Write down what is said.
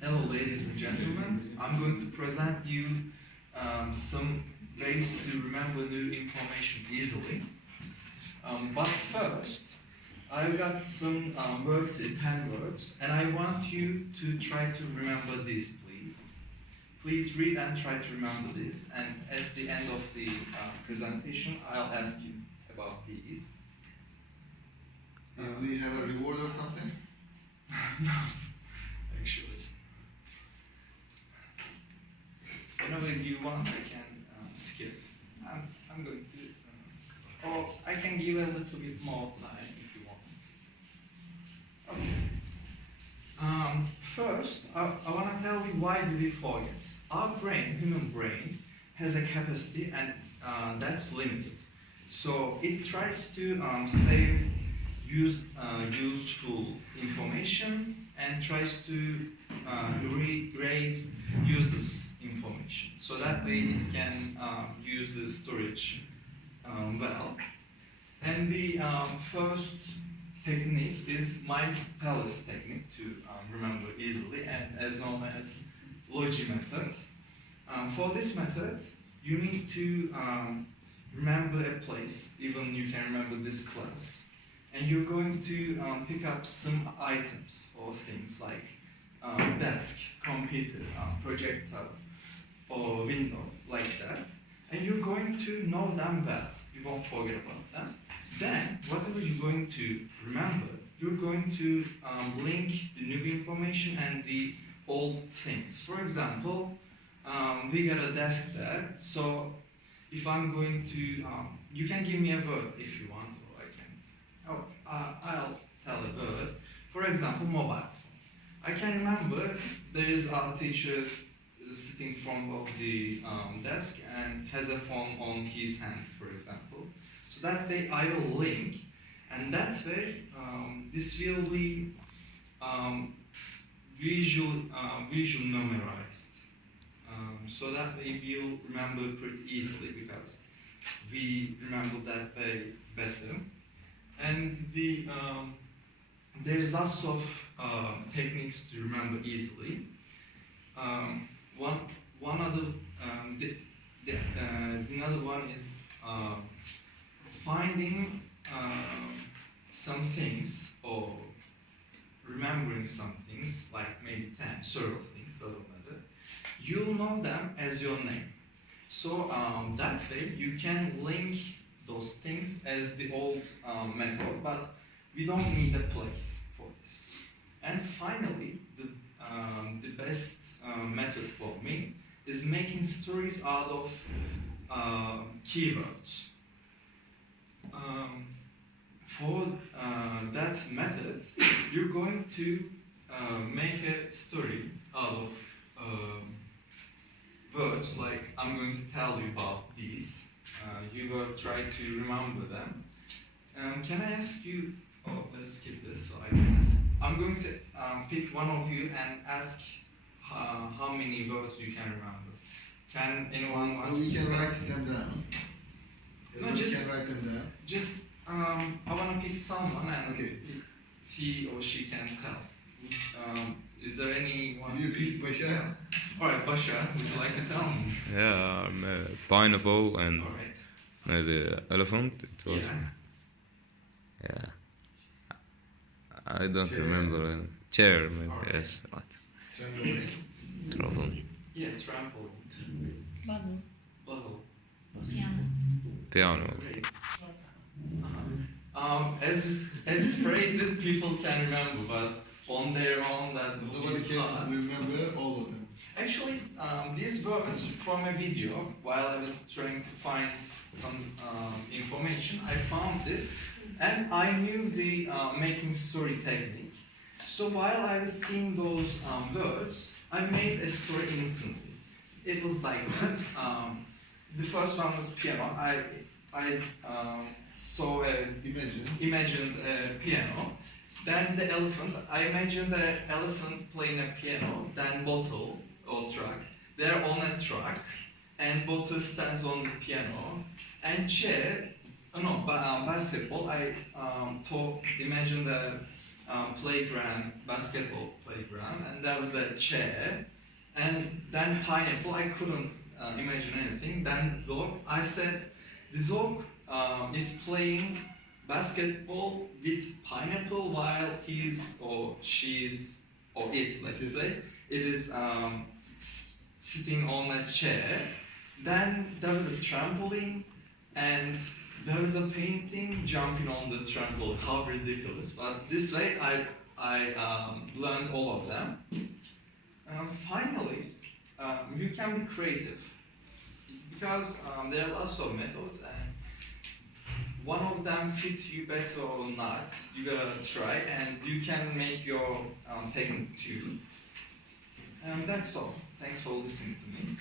Hello, ladies and gentlemen. I'm going to present you some ways to remember new information easily. But first, I've got some words, 10 words, and I want you to try to remember these, please. Please read and try to remember this, and at the end of the presentation, I'll ask you about these. Do we have a reward or something? No, actually. Whenever you want, I can skip. I'm going to, or I can give a little bit more outline if you want. Okay. First, I want to tell you why do we forget. Our brain, human brain, has a capacity and that's limited. So it tries to save useful information and tries to erase useless information. So that way it can use the storage well. And the first technique is mind palace technique to remember easily, and as known as logi method. For this method, you need to remember a place, even you can remember this class. And you're going to pick up some items or things like desk, computer, projector, or window, like that. And you're going to know them well. You won't forget about them. Then, whatever you're going to remember, you're going to link the new information and the old things. For example, we got a desk there, so if I'm going to, you can give me a word if you want. I'll tell a word. For example, mobile phone. I can remember there is our teacher sitting in front of the desk and has a phone on his hand, for example. So that way I will link, and that way this will be visual memorized. So that way we'll remember pretty easily because we remember that way better. And there's lots of techniques to remember easily. Another one is finding some things or remembering some things, like maybe 10, several things, doesn't matter. You'll know them as your name. So that way you can link those things as the old method, but we don't need a place for this. And finally, the best method for me is making stories out of keywords. For that method, you're going to make a story out of words, like I'm going to tell you about these. You will try to remember them. Can I ask you, let's skip this so I can ask. I'm going to pick one of you and ask how many words you can remember. Can anyone ask? We can write them down. No, we can write them down. Just, I want to pick someone and okay. He or she can tell. Is there anyone? Do you pick Bashar? Alright, Bashar, would you like to tell me? Yeah, pineapple and maybe elephant. It was. Yeah. I don't remember. Chair, maybe. Yes. What? Trampoline. Yeah, trampoline. Bottle. Piano. Great. As stated, people can remember, but on their own, that nobody can remember all of them. Actually, these words from a video, while I was trying to find some information, I found this, and I knew the making story technique. So while I was seeing those words, I made a story instantly. It was like that. The first one was piano. I saw imagined a piano. Then the elephant. I imagined the elephant playing a piano. Then bottle or truck. They're on a truck, and bottle stands on the piano. And chair. Basketball. I imagined the playground, basketball playground, and there was a chair, and then pineapple. I couldn't imagine anything. Then dog. I said, the dog is playing basketball with pineapple while he's or she's or it, let's say, it is sitting on a chair. Then there was a trampoline, and there was a painting jumping on the trampoline. How ridiculous! But this way, I learned all of them. Finally, you can be creative because there are lots of methods, and one of them fits you better or not. You gotta try, and you can make your technique too. That's all. Thanks for listening to me.